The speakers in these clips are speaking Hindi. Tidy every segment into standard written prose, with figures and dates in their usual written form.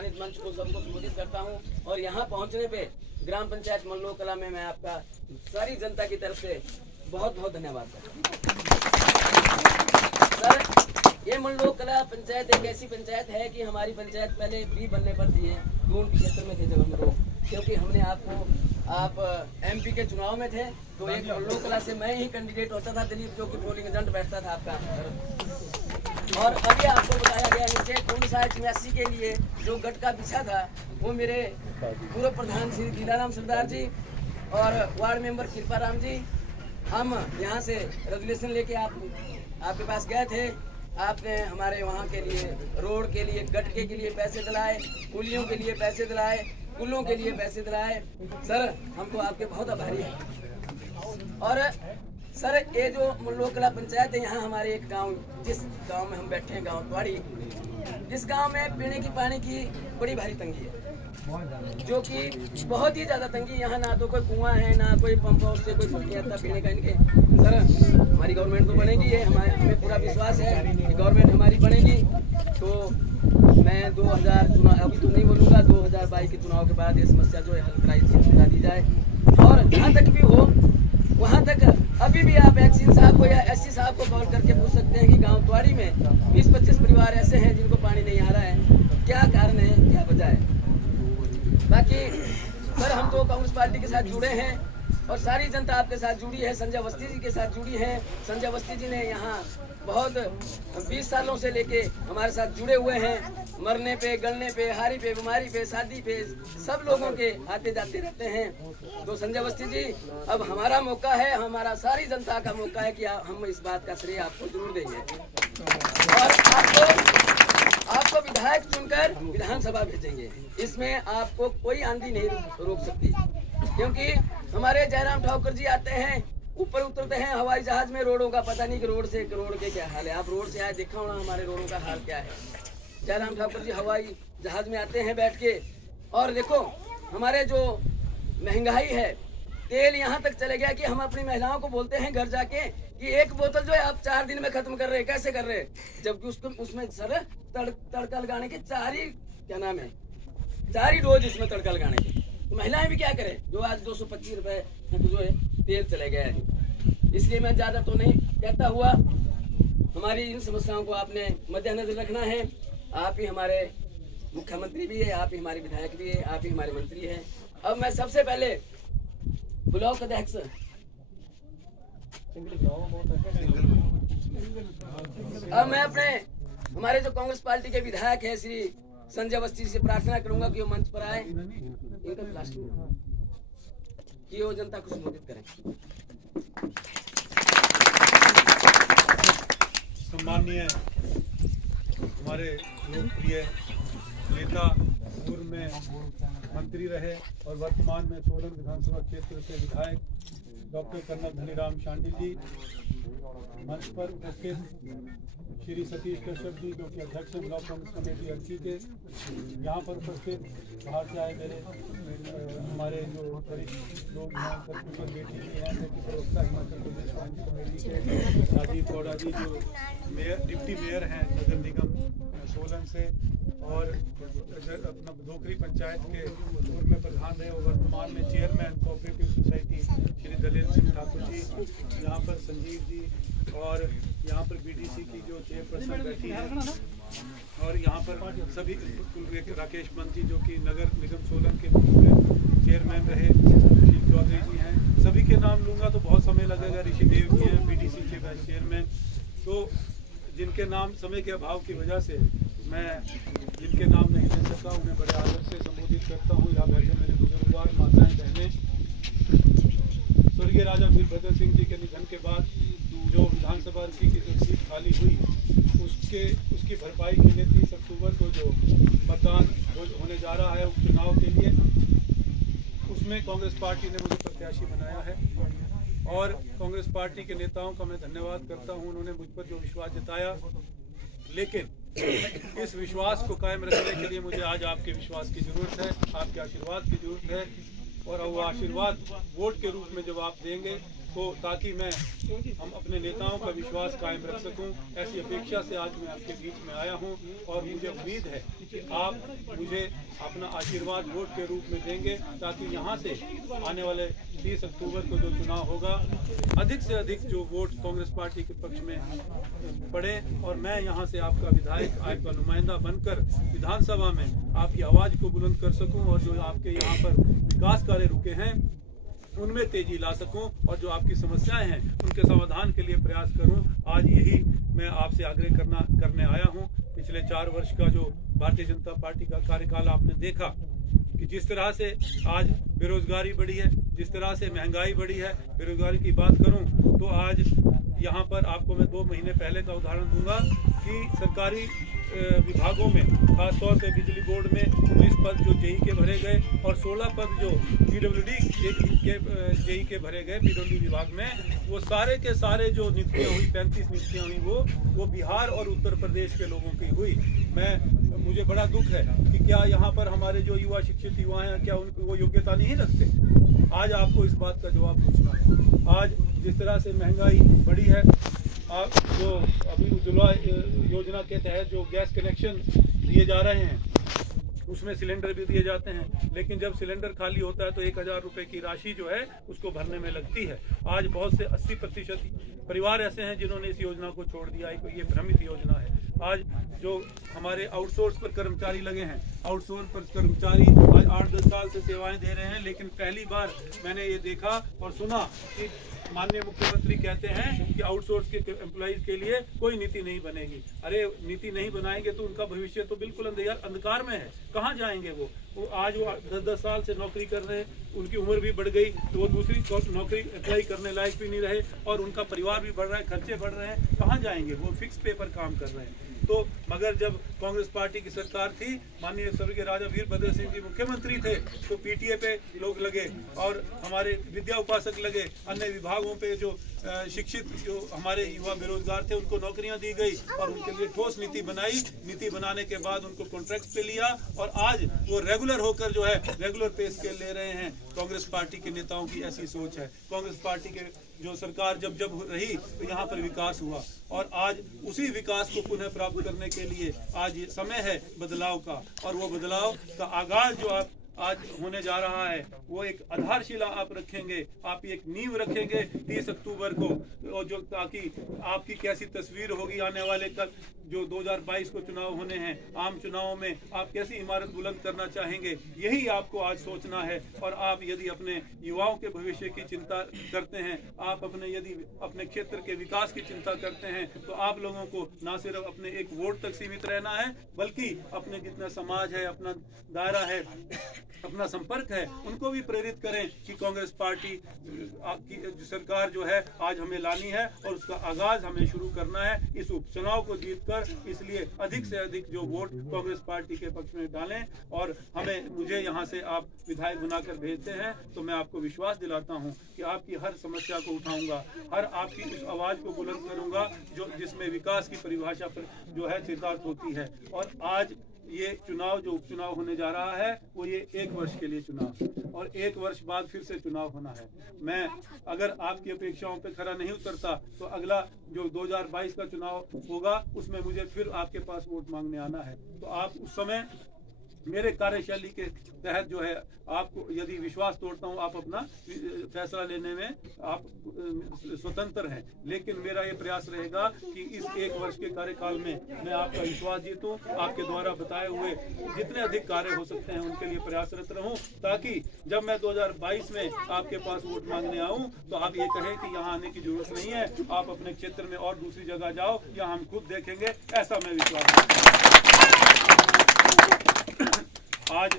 सम्मानित मंच को सबको संबोधित करता हूं। और यहां पहुंचने पे ग्राम पंचायत मल्लो कला में मैं आपका सारी जनता की तरफ से बहुत बहुत धन्यवाद करता हूं। सर, ये मल्लो कला पंचायत एक ऐसी पंचायत है कि हमारी पंचायत पहले भी बनने पर थी, दून क्षेत्र में थे जब हम लोग, क्योंकि हमने आप एमपी के चुनाव में थे तो एक मल्लो कला से मैं ही कैंडिडेट होता था, दिलीप जो कि पोलिंग एजेंट बैठता था आपका। और अभी आपको बताया गया नीचे 1984 के लिए जो गट का बिछा था वो मेरे पूर्व प्रधान श्री दीलाराम सरदार जी और वार्ड मेंबर कृपाराम जी, हम यहाँ से रेजोल्यूशन लेके आपके पास गए थे। आपने हमारे वहाँ के लिए रोड के लिए गटके के लिए पैसे दिलाए, पुलियों के लिए पैसे दिलाए, पुलों के लिए पैसे दिलाए। सर, हम तो आपके बहुत आभारी हैं। और सर, ये जो मल्लो कला पंचायत है, यहाँ हमारे एक गांव, जिस गांव में हम बैठे हैं, गांव त्वाड़ी, जिस गांव में पीने की पानी की बड़ी भारी तंगी है, जो कि बहुत ही ज्यादा तंगी। यहाँ ना तो कोई कुआं है, ना कोई पंप हाउस से कोई फर्क आता पीने का इनके। सर, हमारी गवर्नमेंट तो बनेगी, ये हमें पूरा विश्वास है कि गवर्नमेंट हमारी बनेगी। तो मैं 2000 चुनाव अभी तो नहीं बोलूँगा, 2022 के चुनाव के बाद ये समस्या जो है हल करा दी जाए। और जहाँ तक भी हो वहाँ तक अभी भी आप एक्सीन साहब को या एससी साहब को कॉल करके पूछ सकते हैं कि गांव त्वाड़ी में 20-25 परिवार ऐसे हैं जिनको पानी नहीं आ रहा है, क्या कारण है, क्या वजह है। बाकी सर, हम तो कांग्रेस पार्टी के साथ जुड़े हैं और सारी जनता आपके साथ जुड़ी है, संजय अवस्थी जी के साथ जुड़ी है। संजय अवस्थी जी ने यहाँ बहुत 20 सालों से लेके हमारे साथ जुड़े हुए हैं। मरने पे, गलने पे, हारी पे, बीमारी पे, शादी पे, सब लोगों के आते जाते रहते हैं। तो संजय अवस्थी जी, अब हमारा मौका है, हमारा सारी जनता का मौका है कि हम इस बात का श्रेय आपको जरूर देंगे और आपको विधायक चुनकर विधानसभा भेजेंगे। इसमें आपको कोई आंधी नहीं रोक सकती, क्योंकि हमारे जयराम ठाकुर जी आते हैं, ऊपर उतरते हैं हवाई जहाज में। रोडों का पता नहीं कि रोड के क्या हाल है। आप रोड से आए, देखा होना हमारे रोडों का हाल क्या है। जयराम ठाकुर जी हवाई जहाज में आते हैं बैठ के। और देखो, हमारे जो महंगाई है, तेल यहाँ तक चले गया कि हम अपनी महिलाओं को बोलते हैं घर जाके कि एक बोतल जो है आप 4 दिन में खत्म कर रहे हैं। कैसे कर रहे हैं, जबकि उसमें सर तड़का लगाने के 4 ही डोज इसमें तड़का लगाने के। तो महिलाएं भी क्या करें, जो आज 225 रुपए जो है तेल चले गया है। इसलिए मैं ज्यादा तो नहीं कहता हुआ, हमारी इन समस्याओं को आपने मद्देनजर रखना है। आप ही हमारे मुख्यमंत्री भी है, आप ही हमारे विधायक भी है, आप ही हमारे मंत्री हैं। अब मैं सबसे पहले ब्लॉक अध्यक्ष, अब मैं अपने हमारे जो कांग्रेस पार्टी के विधायक है श्री संजय अवस्थी से प्रार्थना करूंगा कि वो मंच पर आए, इनका प्लास्टिक कि वो जनता को संबोधित करें। सम्माननीय हमारे लोकप्रिय नेता, पूर्व में मंत्री रहे और वर्तमान में सोलन विधानसभा क्षेत्र से विधायक डॉक्टर कर्नल धनीराम शांडिल जी, मंच पर उपस्थित श्री सतीश कश्यप जी जो कि अध्यक्ष ब्लॉक कांग्रेस कमेटी अर्की के, यहाँ पर उपस्थित बाहर से आए मेरे हमारे जो वरिष्ठ लोग हैं, सतपुर बेटी जी हैं जो कि प्रवक्ता हिमाचल प्रदेश कांग्रेस कमेटी के, राजीव गौड़ा जी जो डिप्टी मेयर हैं नगर निगम सोलन से, और अपना धोखरी पंचायत के पूर्व में प्रधान रहे और वर्तमान में chairman cooperative society Shri Dalel Singh Thakur ji, यहाँ पर संजीव जी, और यहाँ पर बीडीसी की जो चेयरपर्सन बैठी है, और यहाँ पर सभी राकेश मंत्री जो कि नगर निगम सोलन के चेयरमैन रहे ऋषि चौधरी जी हैं। सभी के नाम लूँगा तो बहुत समय लगेगा। ऋषि देव जी हैं बीडीसी के वाइस चेयरमैन। तो जिनके नाम समय के अभाव की वजह से मैं जिनके नाम नहीं ले सका उन्हें बड़े आदर से संबोधित करता हूँ। यहाँ बैठे मेरे बुजुर्गवार माताएं बहनें, स्वर्गीय राजा वीरभद्र सिंह जी के निधन के बाद जो विधानसभा की जो सीट खाली हुई उसकी भरपाई के लिए 30 अक्टूबर को जो मतदान होने जा रहा है उपचुनाव के लिए, उसमें कांग्रेस पार्टी ने मुझे प्रत्याशी बनाया है और कांग्रेस पार्टी के नेताओं का मैं धन्यवाद करता हूं। उन्होंने मुझ पर जो विश्वास जताया, लेकिन इस विश्वास को कायम रखने के लिए मुझे आज आपके विश्वास की ज़रूरत है, आपके आशीर्वाद की ज़रूरत है। और वो आशीर्वाद वोट के रूप में जब आप देंगे तो ताकि हम अपने नेताओं का विश्वास कायम रख सकूं, ऐसी अपेक्षा से आज मैं आपके बीच में आया हूं। और मुझे उम्मीद है कि आप मुझे अपना आशीर्वाद वोट के रूप में देंगे, ताकि यहां से आने वाले 30 अक्टूबर को जो चुनाव होगा, अधिक से अधिक जो वोट कांग्रेस पार्टी के पक्ष में पड़े और मैं यहां से आपका विधायक, आपका नुमाइंदा बनकर विधानसभा में आपकी आवाज़ को बुलंद कर सकूं और जो आपके यहाँ पर विकास कार्य रुके हैं उनमें तेजी ला सकूं और जो आपकी समस्याएं हैं उनके समाधान के लिए प्रयास करूं। आज यही मैं आपसे आग्रह करने आया हूं। पिछले 4 वर्ष का जो भारतीय जनता पार्टी का कार्यकाल आपने देखा कि जिस तरह से आज बेरोजगारी बढ़ी है, जिस तरह से महंगाई बढ़ी है। बेरोजगारी की बात करूं तो आज यहाँ पर आपको मैं 2 महीने पहले का उदाहरण दूंगा कि सरकारी विभागों में खासतौर पे बिजली बोर्ड में 19 पद जो जेई के भरे गए और 16 पद जो पीडब्ल्यूडी के जेई के भरे गए पीडब्ल्यूडी विभाग में, वो सारे के सारे जो नियुक्तियाँ हुई, 35 नियुक्तियाँ हुई, वो बिहार और उत्तर प्रदेश के लोगों की हुई। मुझे बड़ा दुख है कि क्या यहाँ पर हमारे जो युवा शिक्षित युवा हैं, क्या उनको वो योग्यता नहीं रखते। आज आपको इस बात का जवाब पूछना है। आज जिस तरह से महंगाई बढ़ी है, आप जो अभी उज्ज्वला योजना के तहत जो गैस कनेक्शन दिए जा रहे हैं उसमें सिलेंडर भी दिए जाते हैं, लेकिन जब सिलेंडर खाली होता है तो 1000 रुपये की राशि जो है उसको भरने में लगती है। आज बहुत से 80% परिवार ऐसे हैं जिन्होंने इस योजना को छोड़ दिया है। ये भ्रमित योजना है। आज जो हमारे आउटसोर्स पर कर्मचारी लगे हैं, आउटसोर्स पर कर्मचारी आज 8-10 साल से सेवाएं दे रहे हैं, लेकिन पहली बार मैंने ये देखा और सुना कि माननीय मुख्यमंत्री कहते हैं कि आउटसोर्स के एम्प्लॉइज के लिए कोई नीति नहीं बनेगी। अरे नीति नहीं बनाएंगे तो उनका भविष्य तो बिल्कुल अंधकार में है। कहाँ जाएंगे वो आज वो 10-10 साल से नौकरी कर रहे हैं, उनकी उम्र भी बढ़ गई तो वो दूसरी नौकरी अप्लाई करने लायक भी नहीं रहे और उनका परिवार भी बढ़ रहा है, खर्चे बढ़ रहे हैं। कहाँ जाएंगे वो? फिक्स पे पर काम कर रहे हैं। तो मगर जब कांग्रेस पार्टी की सरकार थी, माननीय स्वर्गीय राजा वीरभद्र सिंह जी मुख्यमंत्री थे, तो पीटीए पे लोग लगे और हमारे विद्या उपासक लगे, अन्य विभागों पे जो शिक्षित जो हमारे युवा बेरोजगार थे उनको नौकरियां दी गई और उनके लिए ठोस नीति बनाई। नीति बनाने के बाद उनको कॉन्ट्रैक्ट पे लिया और आज वो रेगुलर होकर जो है रेगुलर पे स्केल ले रहे हैं। कांग्रेस पार्टी के नेताओं की ऐसी सोच है। कांग्रेस पार्टी के जो सरकार जब रही तो यहाँ पर विकास हुआ और आज उसी विकास को पुनः प्राप्त करने के लिए आज ये समय है बदलाव का, और वो बदलाव का आगाज जो आप आज होने जा रहा है वो एक आधारशिला आप रखेंगे, आप एक नींव रखेंगे 30 अक्टूबर को, और जो ताकि आपकी कैसी तस्वीर होगी आने वाले कल जो 2022 को चुनाव होने हैं, आम चुनावों में आप कैसी इमारत बुलंद करना चाहेंगे, यही आपको आज सोचना है। और आप यदि अपने युवाओं के भविष्य की चिंता करते हैं, आप यदि अपने क्षेत्र के विकास की चिंता करते हैं, तो आप लोगों को ना सिर्फ अपने एक वोट तक सीमित रहना है, बल्कि अपने जितना समाज है, अपना दायरा है, अपना संपर्क है, उनको भी प्रेरित करें कि कांग्रेस पार्टी की सरकार जो है आज हमें लानी है और उसका आगाज हमें शुरू करना है इस उपचुनाव को जीतकर। इसलिए अधिक से अधिक जो वोट कांग्रेस पार्टी के पक्ष में डालें और मुझे यहाँ से आप विधायक बनाकर भेजते हैं तो मैं आपको विश्वास दिलाता हूँ कि आपकी हर समस्या को उठाऊंगा, हर आपकी उस आवाज को बुलंद करूंगा जिसमें विकास की परिभाषा पर जो है चरितार्थ होती है। और आज ये चुनाव जो उपचुनाव होने जा रहा है वो ये 1 वर्ष के लिए चुनाव और 1 वर्ष बाद फिर से चुनाव होना है। मैं अगर आपकी अपेक्षाओं पे खरा नहीं उतरता तो अगला जो 2022 का चुनाव होगा उसमें मुझे फिर आपके पास वोट मांगने आना है। तो आप उस समय मेरे कार्यशैली के तहत जो है आपको यदि विश्वास तोड़ता हूँ, आप अपना फैसला लेने में आप स्वतंत्र हैं, लेकिन मेरा ये प्रयास रहेगा कि इस 1 वर्ष के कार्यकाल में मैं आपका विश्वास जीतूं, आपके द्वारा बताए हुए जितने अधिक कार्य हो सकते हैं उनके लिए प्रयासरत रहूं, ताकि जब मैं 2022 में आपके पास वोट मांगने आऊं तो आप ये कहें कि यहाँ आने की जरूरत नहीं है, आप अपने क्षेत्र में और दूसरी जगह जाओ या हम खुद देखेंगे, ऐसा मैं विश्वास करता हूं। आज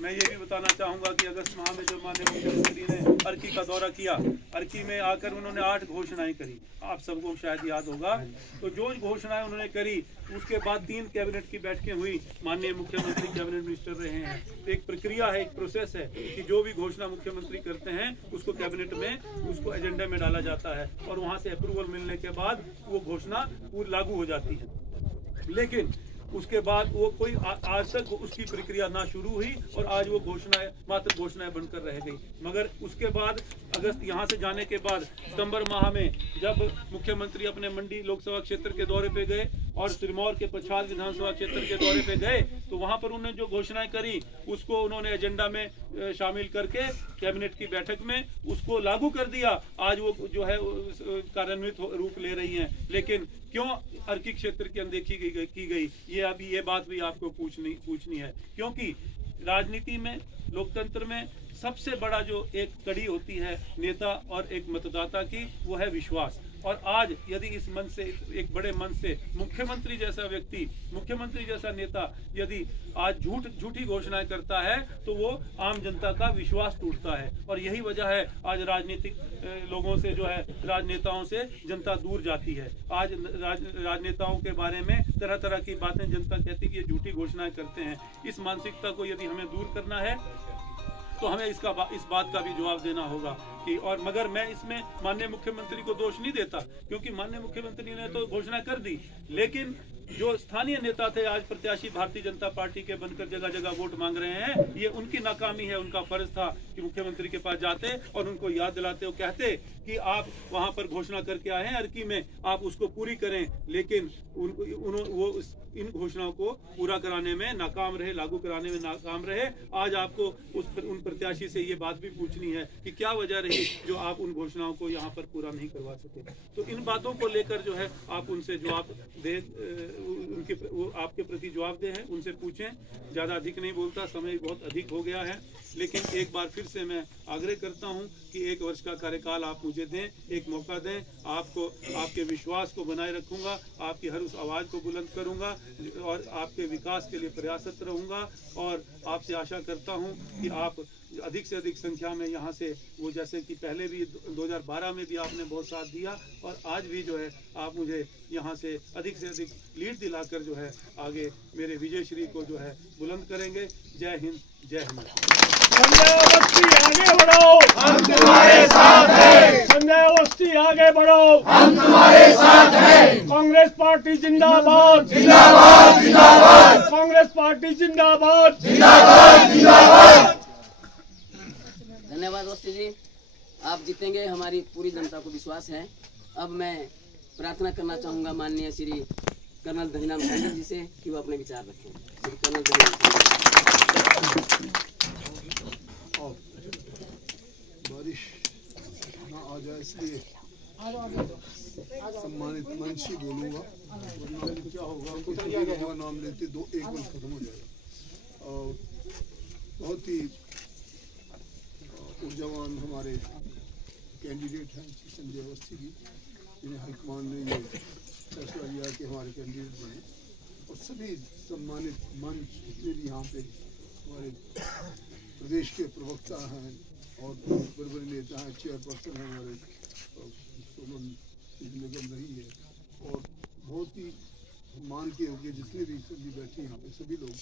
मैं ये भी बताना चाहूँगा कि अगस्त माह में जब माननीय मुख्यमंत्री ने अर्की का दौरा किया, अर्की में आकर उन्होंने 8 घोषणाएं करी, आप सबको शायद याद होगा। तो जो घोषणाएं उन्होंने करी उसके बाद 3 कैबिनेट की बैठकें हुई, माननीय मुख्यमंत्री कैबिनेट मिनिस्टर रहे हैं। तो एक प्रक्रिया है, एक प्रोसेस है कि जो भी घोषणा मुख्यमंत्री करते हैं उसको कैबिनेट में उसको एजेंडे में डाला जाता है और वहाँ से अप्रूवल मिलने के बाद वो घोषणा लागू हो जाती है। लेकिन उसके बाद वो कोई आज तक उसकी प्रक्रिया ना शुरू हुई और आज वो घोषणाएं मात्र घोषणाएं बनकर रह गई। मगर उसके बाद अगस्त यहाँ से जाने के बाद सितंबर माह में जब मुख्यमंत्री अपने मंडी लोकसभा क्षेत्र के दौरे पे गए और सिरमौर के पच्छाद विधानसभा क्षेत्र के दौरे पे गए तो वहां पर उन्होंने जो घोषणाएं करी उसको उन्होंने एजेंडा में शामिल करके कैबिनेट की बैठक में उसको लागू कर दिया। आज वो जो है कार्यान्वित रूप ले रही हैं। लेकिन क्यों अर्की क्षेत्र की अनदेखी की गई, ये बात भी आपको पूछनी है। क्योंकि राजनीति में, लोकतंत्र में सबसे बड़ा जो एक कड़ी होती है नेता और एक मतदाता की, वो है विश्वास। और आज यदि इस मन से, एक बड़े मन से मुख्यमंत्री जैसा व्यक्ति, मुख्यमंत्री जैसा नेता यदि आज झूठी घोषणाएं करता है तो वो आम जनता का विश्वास टूटता है। और यही वजह है आज राजनीतिक लोगों से जो है, राजनेताओं से जनता दूर जाती है। आज राजनेताओं के बारे में तरह तरह की बातें जनता कहती है कि ये झूठी घोषणाएं करते हैं। इस मानसिकता को यदि हमें दूर करना है तो हमें इस बात का भी जवाब देना होगा कि, और मगर मैं इसमें माननीय मुख्यमंत्री को दोष नहीं देता, क्योंकि माननीय मुख्यमंत्री ने तो घोषणा कर दी, लेकिन जो स्थानीय नेता थे आज प्रत्याशी भारतीय जनता पार्टी के बनकर जगह जगह वोट मांग रहे हैं, ये उनकी नाकामी है। उनका फर्ज था कि मुख्यमंत्री के पास जाते और उनको याद दिलाते, वो कहते कि आप वहां पर घोषणा करके आए हैं अर्की में, आप उसको पूरी करें। लेकिन वो इन घोषणाओं को पूरा कराने में नाकाम रहे, लागू कराने में नाकाम रहे। आज आपको उन प्रत्याशी से ये बात भी पूछनी है कि क्या वजह रही जो आप उन घोषणाओं को यहाँ पर पूरा नहीं करवा सके। तो इन बातों को लेकर जो है आप उनसे जवाब दे, वो आपके प्रति जवाब दे हैं, उनसे पूछें। ज़्यादा अधिक नहीं बोलता, समय बहुत अधिक हो गया है, लेकिन एक बार फिर से मैं आग्रह करता हूं कि 1 वर्ष का कार्यकाल आप मुझे दें, एक मौका दें। आपको, आपके विश्वास को बनाए रखूंगा, आपकी हर उस आवाज़ को बुलंद करूंगा और आपके विकास के लिए प्रयासरत रहूंगा। और आपसे आशा करता हूं कि आप अधिक से अधिक संख्या में यहाँ से, वो जैसे कि पहले भी 2012 में भी आपने बहुत साथ दिया और आज भी जो है आप मुझे यहाँ से अधिक लीड दिलाकर जो है आगे मेरे विजय श्री को जो है बुलंद करेंगे। जय हिंद, जय हिंद। संजय अवस्थी आगे बढ़ो, हम तुम्हारे साथ हैं। संजय अवस्थी आगे बढ़ो, हम तुम्हारे साथ हैं। कांग्रेस पार्टी जिंदाबाद, जिंदाबाद, जिंदाबाद। कांग्रेस पार्टी जिंदाबाद, जिंदाबाद, जिंदाबाद। धन्यवाद अवस्थी जी, आप जीतेंगे, हमारी पूरी जनता को विश्वास है। अब मैं प्रार्थना करना चाहूँगा माननीय श्री कर्नल धनीराम शांडिल जी से कि वो अपने विचार रखें। श्री कर्नल बारिश ना आ जाए इसलिए सम्मानित मंच ही बोलूँगा, वरना क्या होगा कि सभी का नाम लेते 1 वर्ष खत्म हो जाएगा। और बहुत ही ऊर्जावान हमारे कैंडिडेट हैं संजय अवस्थी जी, जिन्हें हाईकमान ने ये फैसला लिया कि हमारे कैंडिडेट बने। और सभी सम्मानित मंच जितने भी यहाँ पे हमारे प्रदेश के प्रवक्ता हैं और बड़े बड़े नेता हैं, चेयरपर्सन हैं हमारे सोलन निगम रही है, और बहुत ही मान के योग्य जितने भी सभी बैठे यहाँ पे सभी लोग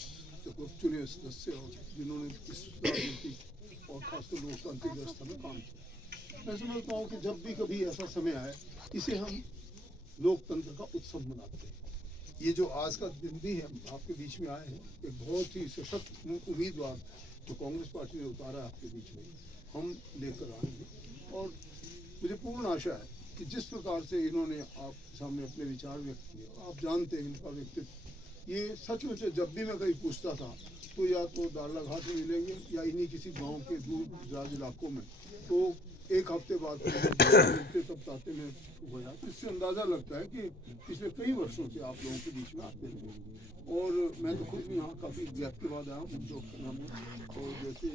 जो चुने सदस्य और जिन्होंने इस राजनीतिक और खासकर लोकतांत्रिक व्यवस्था में काम किया। मैं समझता हूँ कि जब भी कभी ऐसा समय आए, इसे हम लोकतंत्र का उत्सव मनाते हैं। ये जो आज का दिन भी है, आपके बीच में आए हैं, एक बहुत ही सशक्त उम्मीदवार जो कांग्रेस पार्टी ने उतारा है आपके बीच में, हम लेकर आएंगे। और मुझे पूर्ण आशा है कि जिस प्रकार से इन्होंने आप सामने अपने विचार व्यक्त किए, आप जानते हैं इनका व्यक्तित्व, ये सचमुच जब भी मैं कहीं पूछता था तो या तो दारला घाट में मिलेंगे या इन्हीं किसी गांव के दूर दराज इलाकों में, तो एक हफ्ते बाद तब ताते में गया। इससे अंदाज़ा लगता है कि पिछले कई वर्षों से आप लोगों के बीच में आते हैं। और मैं तो खुद भी यहाँ काफ़ी गैप के बाद आया हूँ डॉक्टर में, और जैसे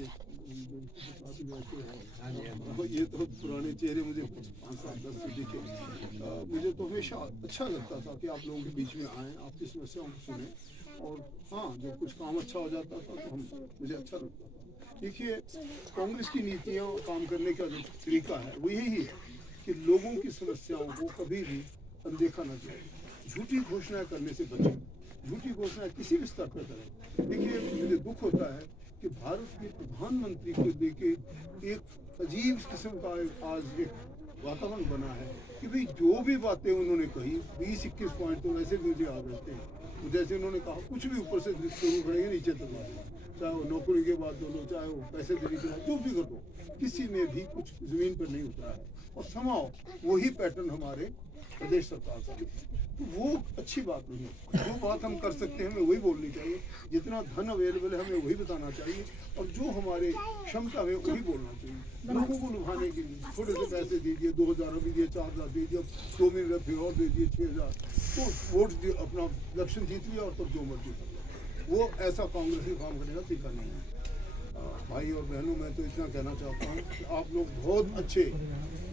ये तो पुराने चेहरे मुझे 5, 7, 10 से दिखे। मुझे तो हमेशा अच्छा लगता था कि आप लोगों के बीच में आएँ, आपकी समस्याओं को सुने, और हाँ जब कुछ काम अच्छा हो जाता था तो मुझे अच्छा लगता था। देखिए, कांग्रेस की नीतियाँ और काम करने का जो तरीका है वो यही है कि लोगों की समस्याओं को कभी भी अनदेखा न करें, झूठी घोषणाएं करने से बचें, झूठी घोषणाएं किसी भी स्तर पर करें। देखिए, मुझे दुख होता है कि भारत के प्रधानमंत्री को लेके एक अजीब किस्म का आज एक वातावरण बना है कि भाई जो भी बातें उन्होंने कही 20-21 पॉइंट तो वैसे मुझे याद रहते हैं, तो जैसे उन्होंने कहा कुछ भी ऊपर से शुरू करेंगे नीचे तक आएगा, चाहे वो नौकरी के बाद दो लो, चाहे वो पैसे देने के बाद जो भी कर दो, किसी ने भी कुछ जमीन पर नहीं उतरा है। और समाओ वही पैटर्न हमारे प्रदेश सरकार का, तो वो अच्छी बात नहीं है। जो बात हम कर सकते हैं हमें वही बोलनी चाहिए, जितना धन अवेलेबल है हमें वही बताना चाहिए, और जो हमारे क्षमता है वही बोलना चाहिए। लोगों को लुभाने के लिए थोड़े से पैसे दीजिए, 2000 अभी दिए, 4000 दीजिए, 2 महीने फिर और दे दिए 6000, तो वोट अपना इलेक्शन जीत लिया और तब जो मर्जी कर लिया। वो ऐसा कांग्रेस ही काम करने का तरीका नहीं है। भाई और बहनों, मैं तो इतना कहना चाहता हूँ कि आप लोग बहुत अच्छे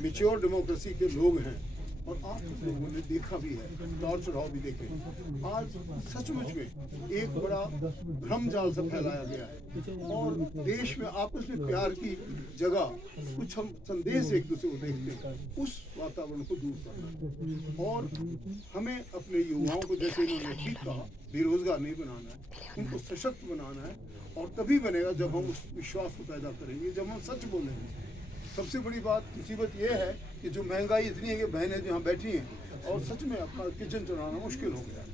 मैच्योर डेमोक्रेसी के लोग हैं, और आप लोगों ने देखा भी है, दौर चढ़ाव भी देखे। आज सचमुच में एक बड़ा भ्रम जाल सा फैलाया गया है, और देश में आपस में प्यार की जगह कुछ हम संदेश एक दूसरे को देखते हैं, उस वातावरण को दूर करना है। और हमें अपने युवाओं को, जैसे इन्होंने ठीक कहा, बेरोजगार नहीं बनाना है, उनको सशक्त बनाना है, और तभी बनेगा जब हम उस विश्वास को पैदा करेंगे, जब हम सच बोलेंगे। सबसे बड़ी बात मुसीबत ये है कि जो महंगाई इतनी है कि बहनें जो यहाँ बैठी हैं, और सच में अपना किचन चलाना मुश्किल हो गया है।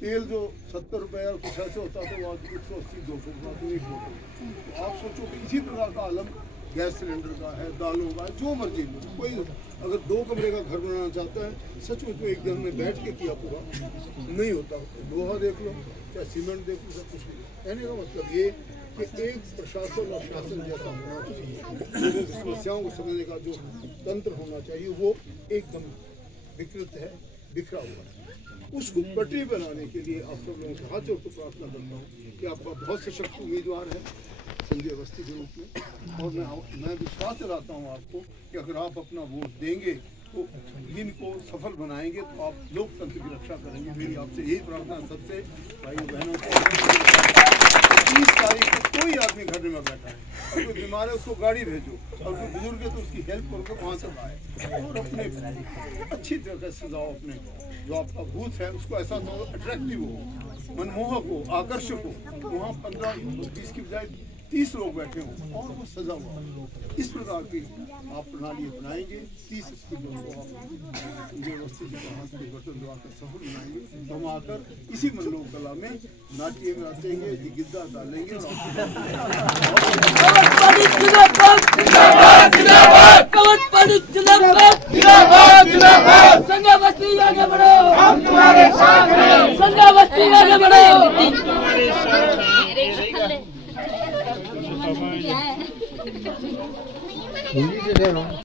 तेल जो 70 रुपये और कुछ ऐसे होता तो वो 180-200 रुपये तो एक होता। तो आप सोचो कि इसी प्रकार का आलम गैस सिलेंडर का है, दालों का है, जो मर्जी लो। कोई अगर 2 कमरे का घर बनाना चाहता है, सचमुच में एक घर में बैठ के किया पूरा नहीं होता। लोहा देख लो, चाहे सीमेंट देख लो, सब कुछ नहीं। कहने का मतलब ये कि एक प्रशासन और शासन जैसा होना चाहिए, लोगों की समस्याओं को समझने का जो तंत्र होना चाहिए वो एकदम विकृत है, बिखरा हुआ है। उसको पटरी बनाने के लिए आप सब लोगों से हाथ जोड़ कर प्रार्थना करता हूँ कि आपका बहुत सशक्त उम्मीदवार है संजय अवस्थी के रूप में, और मैं विश्वास दिलाता हूँ आपको कि अगर आप अपना वोट देंगे तो इनको सफल बनाएंगे, तो आप लोकतंत्र की रक्षा करेंगे। मेरी आपसे यही प्रार्थना सबसे भाइयों बहनों को। 30 तारीख को कोई आदमी घर में बैठा है, और कोई बीमार है उसको गाड़ी भेजो, और कोई बुजुर्ग है तो उसकी हेल्प करो, वहाँ से आए, और अपने अच्छी तरह से सजाओ। अपने जो आपका बूथ है उसको ऐसा तो अट्रैक्टिव हो, मनमोहक हो, आकर्षक हो, वहाँ 15-20 की बजाय 30 लोग बैठे हों और वो सजा हुआ। इस प्रकार की आप प्रणाली अपनाएंगे, 30 स्कूलों को आप व्यवस्थित गठन द्वारा कर सफल बनाएंगे, तो हम आकर इसी मनलोक कला में नाट्य में नाचेंगे, गिद्दा डालेंगे, और संजय अवस्थी आगे बढ़ो, हम तुम्हारे साथ हैं। संजय अवस्थी आगे बढ़ो।